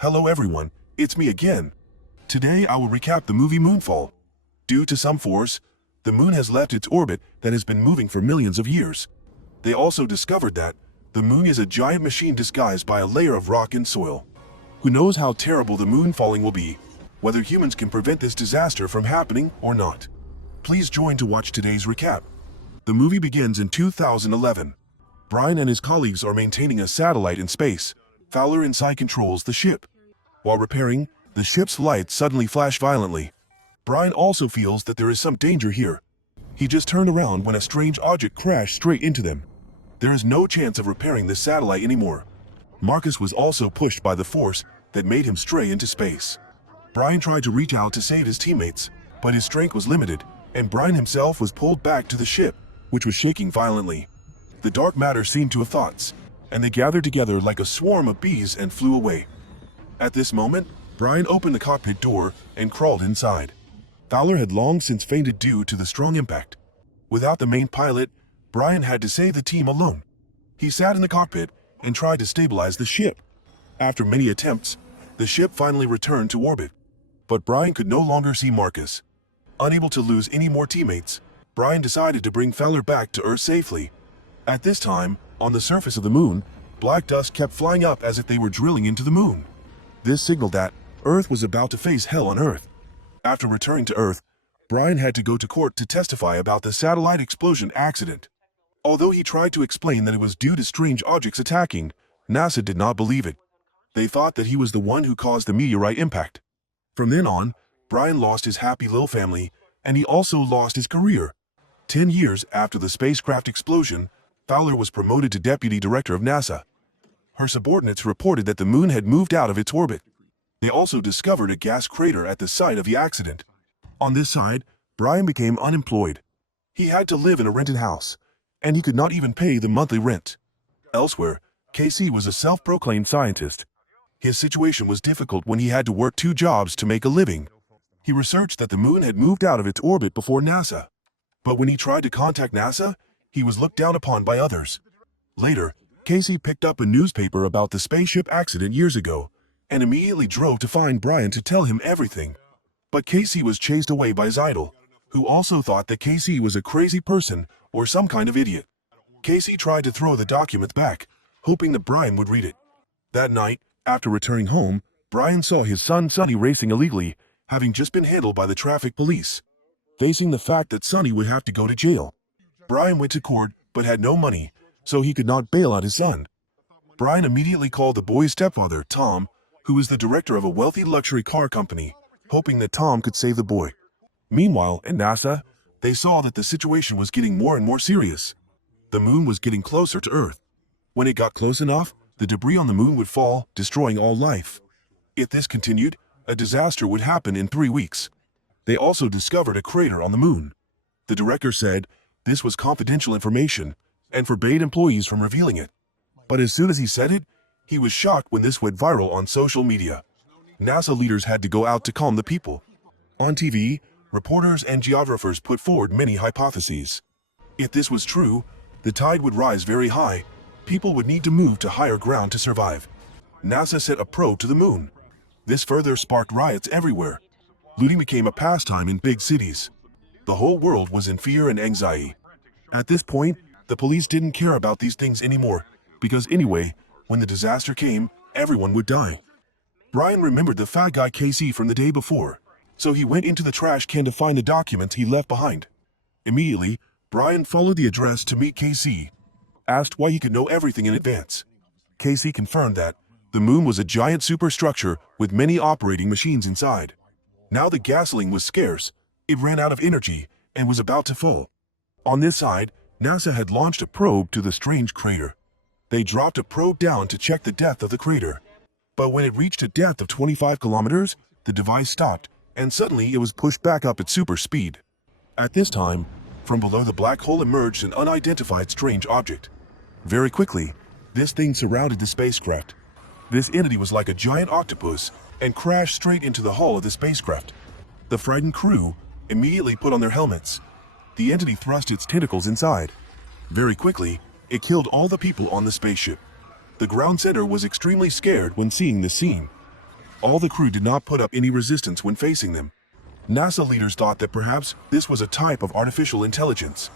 Hello everyone, it's me again. Today I will recap the movie Moonfall. Due to some force, the moon has left its orbit that has been moving for millions of years. They also discovered that the moon is a giant machine disguised by a layer of rock and soil. Who knows how terrible the moon falling will be, whether humans can prevent this disaster from happening or not. Please join to watch today's recap. The movie begins in 2011. Brian and his colleagues are maintaining a satellite in space. Fowler inside controls the ship. While repairing, the ship's lights suddenly flash violently. Brian also feels that there is some danger here. He just turned around when a strange object crashed straight into them. There is no chance of repairing this satellite anymore. Marcus was also pushed by the force that made him stray into space. Brian tried to reach out to save his teammates, but his strength was limited, and Brian himself was pulled back to the ship, which was shaking violently. The dark matter seemed to have thoughts, and they gathered together like a swarm of bees and flew away. At this moment, Brian opened the cockpit door and crawled inside. Fowler had long since fainted due to the strong impact. Without the main pilot, Brian had to save the team alone. He sat in the cockpit and tried to stabilize the ship. After many attempts, the ship finally returned to orbit. But Brian could no longer see Marcus. Unable to lose any more teammates, Brian decided to bring Fowler back to Earth safely. At this time, on the surface of the moon, black dust kept flying up as if they were drilling into the moon. This signaled that Earth was about to face hell on Earth. After returning to Earth, Brian had to go to court to testify about the satellite explosion accident. Although he tried to explain that it was due to strange objects attacking, NASA did not believe it. They thought that he was the one who caused the meteorite impact. From then on, Brian lost his happy little family, and he also lost his career. 10 years after the spacecraft explosion, Fowler was promoted to deputy director of NASA. Her subordinates reported that the moon had moved out of its orbit. They also discovered a gas crater at the site of the accident. On this side, Brian became unemployed. He had to live in a rented house, and he could not even pay the monthly rent. Elsewhere, Casey was a self-proclaimed scientist. His situation was difficult when he had to work 2 jobs to make a living. He researched that the moon had moved out of its orbit before NASA. But when he tried to contact NASA, he was looked down upon by others. Later, Casey picked up a newspaper about the spaceship accident years ago, and immediately drove to find Brian to tell him everything. But Casey was chased away by Zeidel, who also thought that Casey was a crazy person or some kind of idiot. Casey tried to throw the documents back, hoping that Brian would read it. That night, after returning home, Brian saw his son Sonny racing illegally, having just been handled by the traffic police. Facing the fact that Sonny would have to go to jail, Brian went to court but had no money, so he could not bail out his son. Brian immediately called the boy's stepfather, Tom, who was the director of a wealthy luxury car company, hoping that Tom could save the boy. Meanwhile, at NASA, they saw that the situation was getting more and more serious. The moon was getting closer to Earth. When it got close enough, the debris on the moon would fall, destroying all life. If this continued, a disaster would happen in 3 weeks. They also discovered a crater on the moon. The director said this was confidential information and forbade employees from revealing it. But as soon as he said it, he was shocked when this went viral on social media. NASA leaders had to go out to calm the people. On TV, reporters and geographers put forward many hypotheses. If this was true, the tide would rise very high. People would need to move to higher ground to survive. NASA sent a probe to the moon. This further sparked riots everywhere. Looting became a pastime in big cities. The whole world was in fear and anxiety. At this point, the police didn't care about these things anymore, because anyway, when the disaster came, everyone would die. Brian remembered the fat guy Casey from the day before, so he went into the trash can to find the documents he left behind. Immediately, Brian followed the address to meet Casey, asked why he could know everything in advance. Casey confirmed that the moon was a giant superstructure with many operating machines inside. Now the gasoline was scarce, it ran out of energy, and was about to fall. On this side, NASA had launched a probe to the strange crater. They dropped a probe down to check the depth of the crater. But when it reached a depth of 25 kilometers, the device stopped, and suddenly it was pushed back up at super speed. At this time, from below the black hole emerged an unidentified strange object. Very quickly, this thing surrounded the spacecraft. This entity was like a giant octopus and crashed straight into the hull of the spacecraft. The frightened crew immediately put on their helmets. The entity thrust its tentacles inside. Very quickly, it killed all the people on the spaceship. The ground center was extremely scared when seeing this scene. All the crew did not put up any resistance when facing them. NASA leaders thought that perhaps this was a type of artificial intelligence.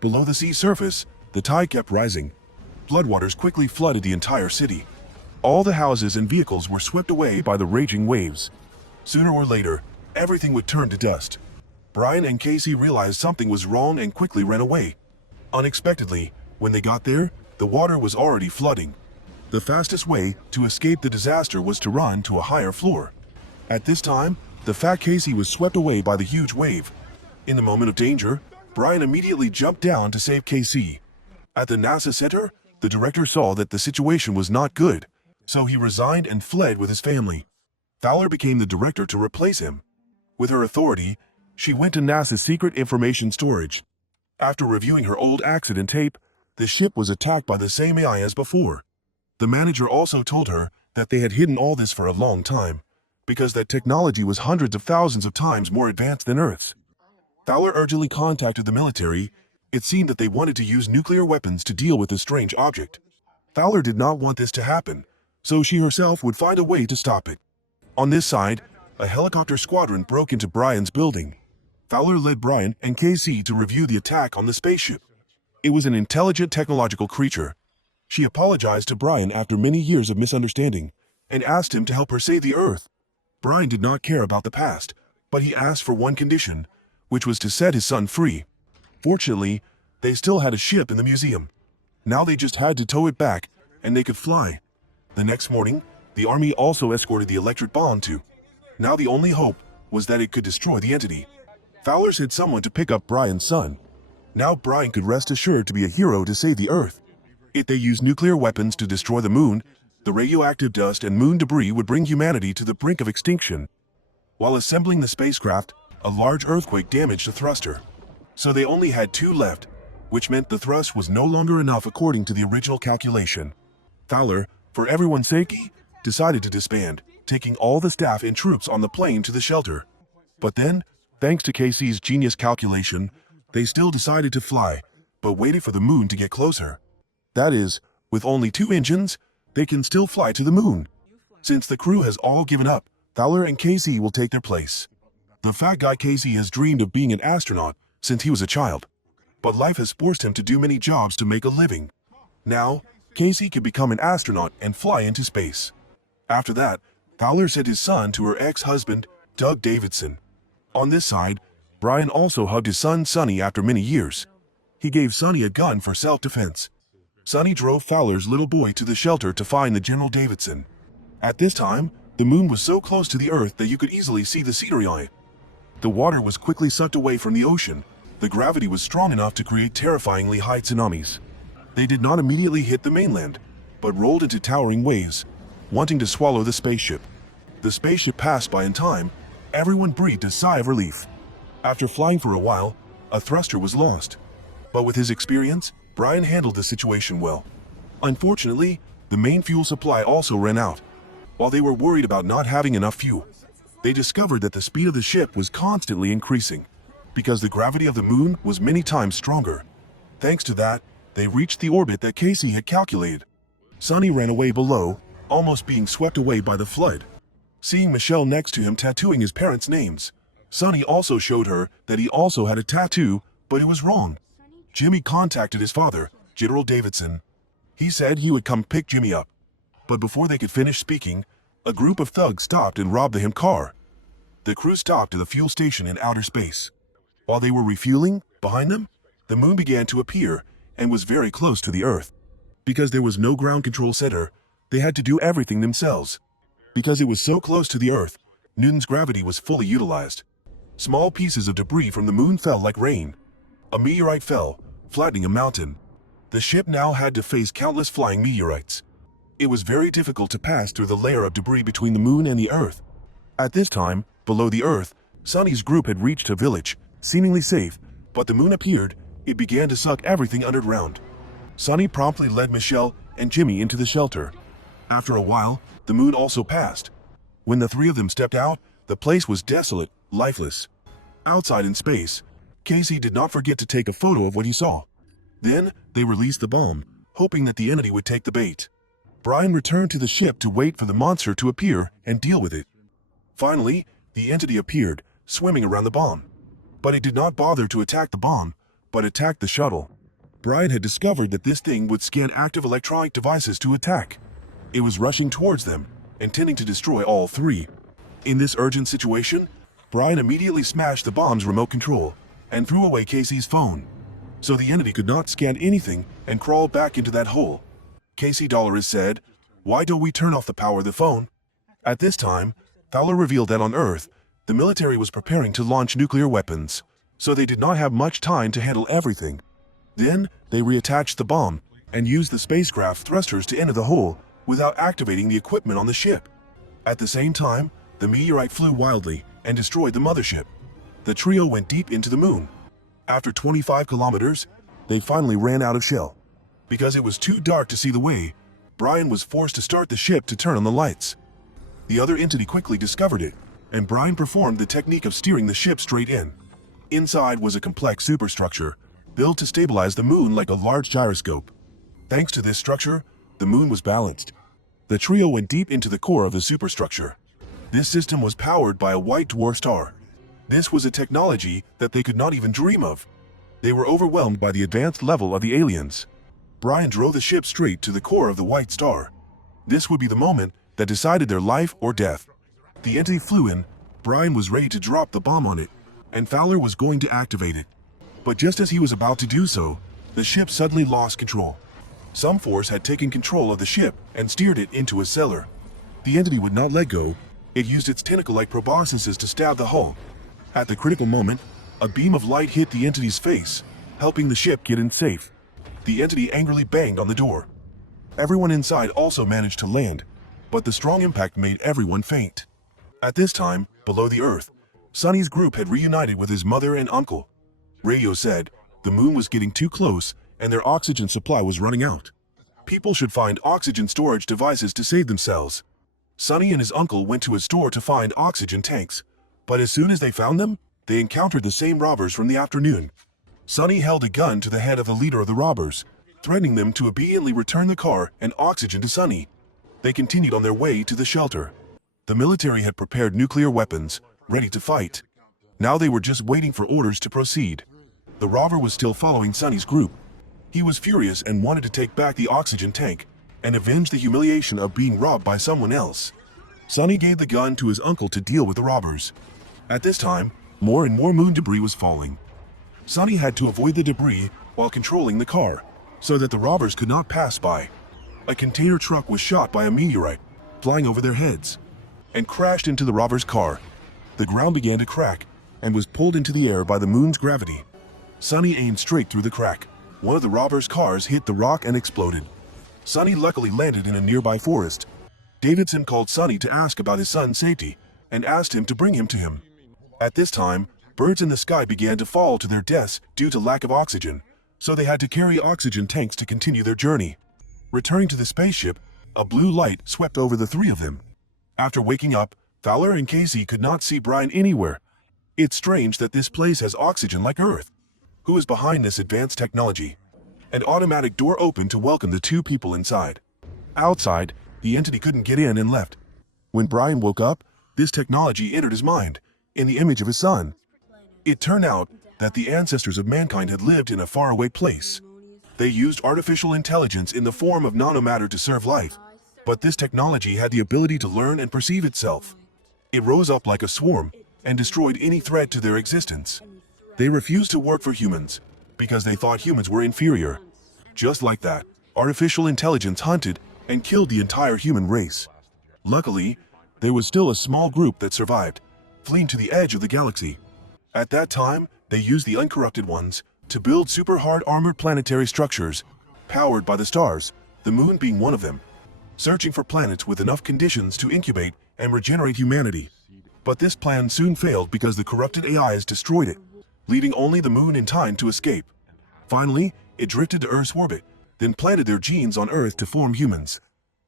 Below the sea surface, the tide kept rising. Floodwaters quickly flooded the entire city. All the houses and vehicles were swept away by the raging waves. Sooner or later, everything would turn to dust. Brian and Casey realized something was wrong and quickly ran away. Unexpectedly, when they got there, the water was already flooding. The fastest way to escape the disaster was to run to a higher floor. At this time, the fat Casey was swept away by the huge wave. In the moment of danger, Brian immediately jumped down to save Casey. At the NASA center, the director saw that the situation was not good, so he resigned and fled with his family. Fowler became the director to replace him. With her authority, she went to NASA's secret information storage. After reviewing her old accident tape, the ship was attacked by the same AI as before. The manager also told her that they had hidden all this for a long time, because that technology was hundreds of thousands of times more advanced than Earth's. Fowler urgently contacted the military. It seemed that they wanted to use nuclear weapons to deal with this strange object. Fowler did not want this to happen, so she herself would find a way to stop it. On this side, a helicopter squadron broke into Brian's building. Fowler led Brian and Casey to review the attack on the spaceship. It was an intelligent technological creature. She apologized to Brian after many years of misunderstanding and asked him to help her save the Earth. Brian did not care about the past, but he asked for one condition, which was to set his son free. Fortunately, they still had a ship in the museum. Now they just had to tow it back, and they could fly. The next morning, the army also escorted the electric bomb too. Now the only hope was that it could destroy the entity. Fowler sent someone to pick up Brian's son. Now Brian could rest assured to be a hero to save the Earth. If they used nuclear weapons to destroy the moon, the radioactive dust and moon debris would bring humanity to the brink of extinction. While assembling the spacecraft, a large earthquake damaged the thruster. So they only had 2 left, which meant the thrust was no longer enough according to the original calculation. Fowler, for everyone's sake, decided to disband, taking all the staff and troops on the plane to the shelter. But then, thanks to Casey's genius calculation, they still decided to fly, but waited for the moon to get closer. That is, with only 2 engines, they can still fly to the moon. Since the crew has all given up, Fowler and Casey will take their place. The fat guy Casey has dreamed of being an astronaut since he was a child, but life has forced him to do many jobs to make a living. Now, Casey can become an astronaut and fly into space. After that, Fowler sent his son to her ex-husband, Doug Davidson. On this side, Brian also hugged his son Sonny after many years. He gave Sonny a gun for self-defense. Sonny drove Fowler's little boy to the shelter to find the General Davidson. At this time, the moon was so close to the Earth that you could easily see the scenery on it. The water was quickly sucked away from the ocean. The gravity was strong enough to create terrifyingly high tsunamis. They did not immediately hit the mainland, but rolled into towering waves, wanting to swallow the spaceship. The spaceship passed by in time. Everyone breathed a sigh of relief. After flying for a while, a thruster was lost. But with his experience, Brian handled the situation well. Unfortunately, the main fuel supply also ran out. While they were worried about not having enough fuel, they discovered that the speed of the ship was constantly increasing, because the gravity of the moon was many times stronger. Thanks to that, they reached the orbit that Casey had calculated. Sonny ran away below, almost being swept away by the flood. Seeing Michelle next to him tattooing his parents' names, Sonny also showed her that he also had a tattoo, but it was wrong. Jimmy contacted his father, General Davidson. He said he would come pick Jimmy up. But before they could finish speaking, a group of thugs stopped and robbed the him car. The crew stopped at the fuel station in outer space. While they were refueling, behind them, the moon began to appear and was very close to the Earth. Because there was no ground control center, they had to do everything themselves. Because it was so close to the Earth, Newton's gravity was fully utilized. Small pieces of debris from the moon fell like rain. A meteorite fell, flattening a mountain. The ship now had to face countless flying meteorites. It was very difficult to pass through the layer of debris between the moon and the Earth. At this time, below the Earth, Sonny's group had reached a village, seemingly safe, but the moon appeared. It began to suck everything underground. Sonny promptly led Michelle and Jimmy into the shelter. After a while, the moon also passed. When the 3 of them stepped out, the place was desolate, lifeless. Outside in space, Casey did not forget to take a photo of what he saw. Then, they released the bomb, hoping that the entity would take the bait. Brian returned to the ship to wait for the monster to appear and deal with it. Finally, the entity appeared, swimming around the bomb. But it did not bother to attack the bomb, but attacked the shuttle. Brian had discovered that this thing would scan active electronic devices to attack. It was rushing towards them, intending to destroy all three. In this urgent situation, Brian immediately smashed the bomb's remote control and threw away Casey's phone, so the entity could not scan anything and crawl back into that hole. Casey Dolores said, "Why don't we turn off the power of the phone?" At this time, Fowler revealed that on Earth, the military was preparing to launch nuclear weapons, so they did not have much time to handle everything. Then, they reattached the bomb and used the spacecraft thrusters to enter the hole without activating the equipment on the ship. At the same time, the meteorite flew wildly and destroyed the mothership. The trio went deep into the moon. After 25 kilometers, they finally ran out of shell. Because it was too dark to see the way, Brian was forced to start the ship to turn on the lights. The other entity quickly discovered it, and Brian performed the technique of steering the ship straight in. Inside was a complex superstructure, built to stabilize the moon like a large gyroscope. Thanks to this structure, the moon was balanced. The trio went deep into the core of the superstructure. This system was powered by a white dwarf star. This was a technology that they could not even dream of. They were overwhelmed by the advanced level of the aliens. Brian drove the ship straight to the core of the white star. This would be the moment that decided their life or death. The entity flew in, Brian was ready to drop the bomb on it, and Fowler was going to activate it. But just as he was about to do so, the ship suddenly lost control. Some force had taken control of the ship and steered it into a cellar. The entity would not let go. It used its tentacle-like proboscises to stab the hull. At the critical moment, a beam of light hit the entity's face, helping the ship get in safe. The entity angrily banged on the door. Everyone inside also managed to land, but the strong impact made everyone faint. At this time, below the Earth, Sonny's group had reunited with his mother and uncle. Radio said the moon was getting too close and their oxygen supply was running out. People should find oxygen storage devices to save themselves. Sonny and his uncle went to a store to find oxygen tanks, but as soon as they found them, they encountered the same robbers from the afternoon. Sonny held a gun to the head of the leader of the robbers, threatening them to obediently return the car and oxygen to Sonny. They continued on their way to the shelter. The military had prepared nuclear weapons, ready to fight. Now they were just waiting for orders to proceed. The robber was still following Sonny's group. He was furious and wanted to take back the oxygen tank and avenge the humiliation of being robbed by someone else. Sonny gave the gun to his uncle to deal with the robbers. At this time, more and more moon debris was falling. Sonny had to avoid the debris while controlling the car, so that the robbers could not pass by. A container truck was shot by a meteorite, flying over their heads, and crashed into the robbers' car. The ground began to crack and was pulled into the air by the moon's gravity. Sonny aimed straight through the crack. One of the robbers' cars hit the rock and exploded. Sonny luckily landed in a nearby forest. Davidson called Sonny to ask about his son's safety and asked him to bring him to him. At this time, birds in the sky began to fall to their deaths due to lack of oxygen, so they had to carry oxygen tanks to continue their journey. Returning to the spaceship, a blue light swept over the three of them. After waking up, Fowler and Casey could not see Brian anywhere. It's strange that this place has oxygen like Earth. Who is behind this advanced technology? An automatic door opened to welcome the two people inside. Outside, the entity couldn't get in and left. When Brian woke up, this technology entered his mind, in the image of his son. It turned out that the ancestors of mankind had lived in a faraway place. They used artificial intelligence in the form of nanomatter to serve life, but this technology had the ability to learn and perceive itself. It rose up like a swarm and destroyed any threat to their existence. They refused to work for humans because they thought humans were inferior. Just like that, artificial intelligence hunted and killed the entire human race. Luckily, there was still a small group that survived, fleeing to the edge of the galaxy. At that time, they used the uncorrupted ones to build super hard armored planetary structures, powered by the stars, the moon being one of them, searching for planets with enough conditions to incubate and regenerate humanity. But this plan soon failed because the corrupted AIs destroyed it, leaving only the moon in time to escape. Finally, it drifted to Earth's orbit, then planted their genes on Earth to form humans.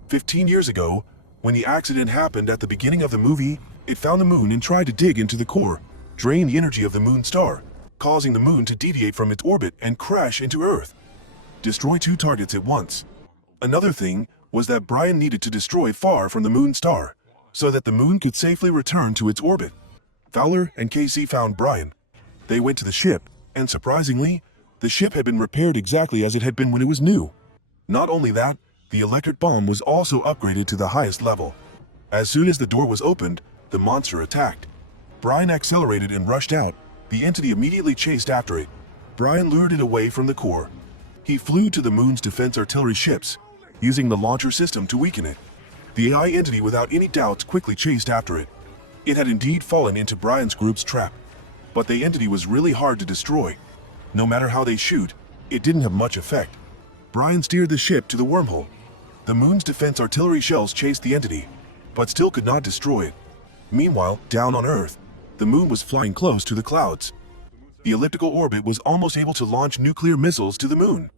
15 years ago, when the accident happened at the beginning of the movie, it found the moon and tried to dig into the core, drain the energy of the moon star, causing the moon to deviate from its orbit and crash into Earth. Destroy two targets at once. Another thing was that Brian needed to destroy far from the moon star, so that the moon could safely return to its orbit. Fowler and Casey found Brian. They went to the ship, and surprisingly, the ship had been repaired exactly as it had been when it was new. Not only that, the electric bomb was also upgraded to the highest level. As soon as the door was opened, the monster attacked. Brian accelerated and rushed out. The entity immediately chased after it. Brian lured it away from the core. He flew to the moon's defense artillery ships, using the launcher system to weaken it. The AI entity without any doubts quickly chased after it. It had indeed fallen into Brian's group's trap. But the entity was really hard to destroy. No matter how they shoot, it didn't have much effect. Brian steered the ship to the wormhole. The moon's defense artillery shells chased the entity, but still could not destroy it. Meanwhile, down on Earth, the moon was flying close to the clouds. The elliptical orbit was almost able to launch nuclear missiles to the moon.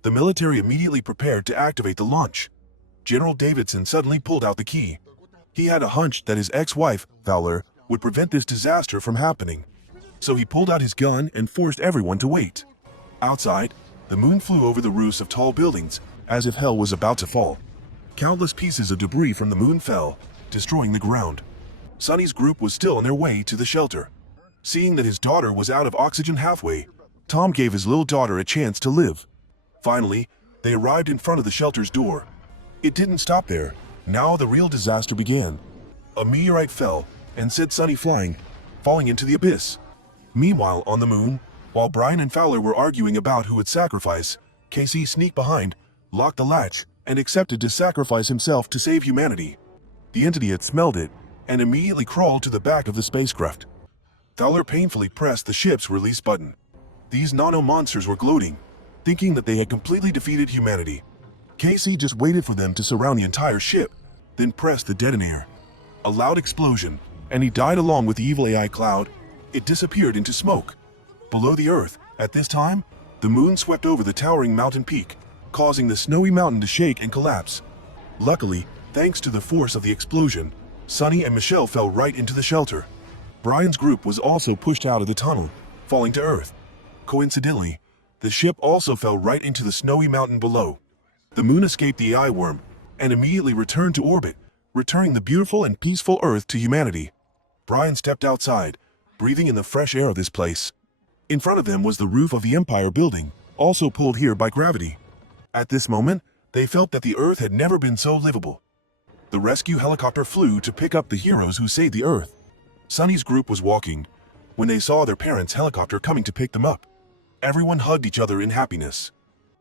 The military immediately prepared to activate the launch. General Davidson suddenly pulled out the key. He had a hunch that his ex-wife, Fowler, would prevent this disaster from happening. So he pulled out his gun and forced everyone to wait. Outside, the moon flew over the roofs of tall buildings, as if hell was about to fall. Countless pieces of debris from the moon fell, destroying the ground. Sonny's group was still on their way to the shelter. Seeing that his daughter was out of oxygen halfway, Tom gave his little daughter a chance to live. Finally, they arrived in front of the shelter's door. It didn't stop there. Now the real disaster began. A meteorite fell and sent Sonny flying, falling into the abyss. Meanwhile, on the moon, while Brian and Fowler were arguing about who would sacrifice, Casey sneaked behind, locked the latch, and accepted to sacrifice himself to save humanity. The entity had smelled it and immediately crawled to the back of the spacecraft. Fowler painfully pressed the ship's release button. These nano-monsters were gloating, thinking that they had completely defeated humanity. Casey just waited for them to surround the entire ship, then pressed the detonator. A loud explosion, and he died along with the evil AI cloud. It disappeared into smoke. Below the Earth, at this time, the moon swept over the towering mountain peak, causing the snowy mountain to shake and collapse. Luckily, thanks to the force of the explosion, Sonny and Michelle fell right into the shelter. Brian's group was also pushed out of the tunnel, falling to Earth. Coincidentally, the ship also fell right into the snowy mountain below. The moon escaped the AI worm and immediately returned to orbit, returning the beautiful and peaceful Earth to humanity. Brian stepped outside, breathing in the fresh air of this place. In front of them was the roof of the Empire building, also pulled here by gravity. At this moment, they felt that the Earth had never been so livable. The rescue helicopter flew to pick up the heroes who saved the Earth. Sonny's group was walking when they saw their parents' helicopter coming to pick them up. Everyone hugged each other in happiness.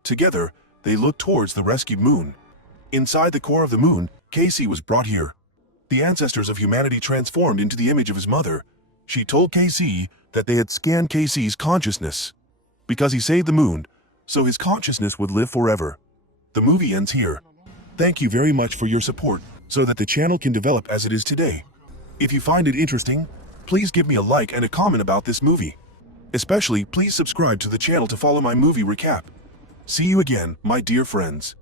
Together, they looked towards the rescued moon. Inside the core of the moon, Casey was brought here. The ancestors of humanity transformed into the image of his mother. She told Casey that they had scanned Casey's consciousness. Because he saved the moon, so his consciousness would live forever. The movie ends here. Thank you very much for your support, so that the channel can develop as it is today. If you find it interesting, please give me a like and a comment about this movie. Especially, please subscribe to the channel to follow my movie recap. See you again, my dear friends.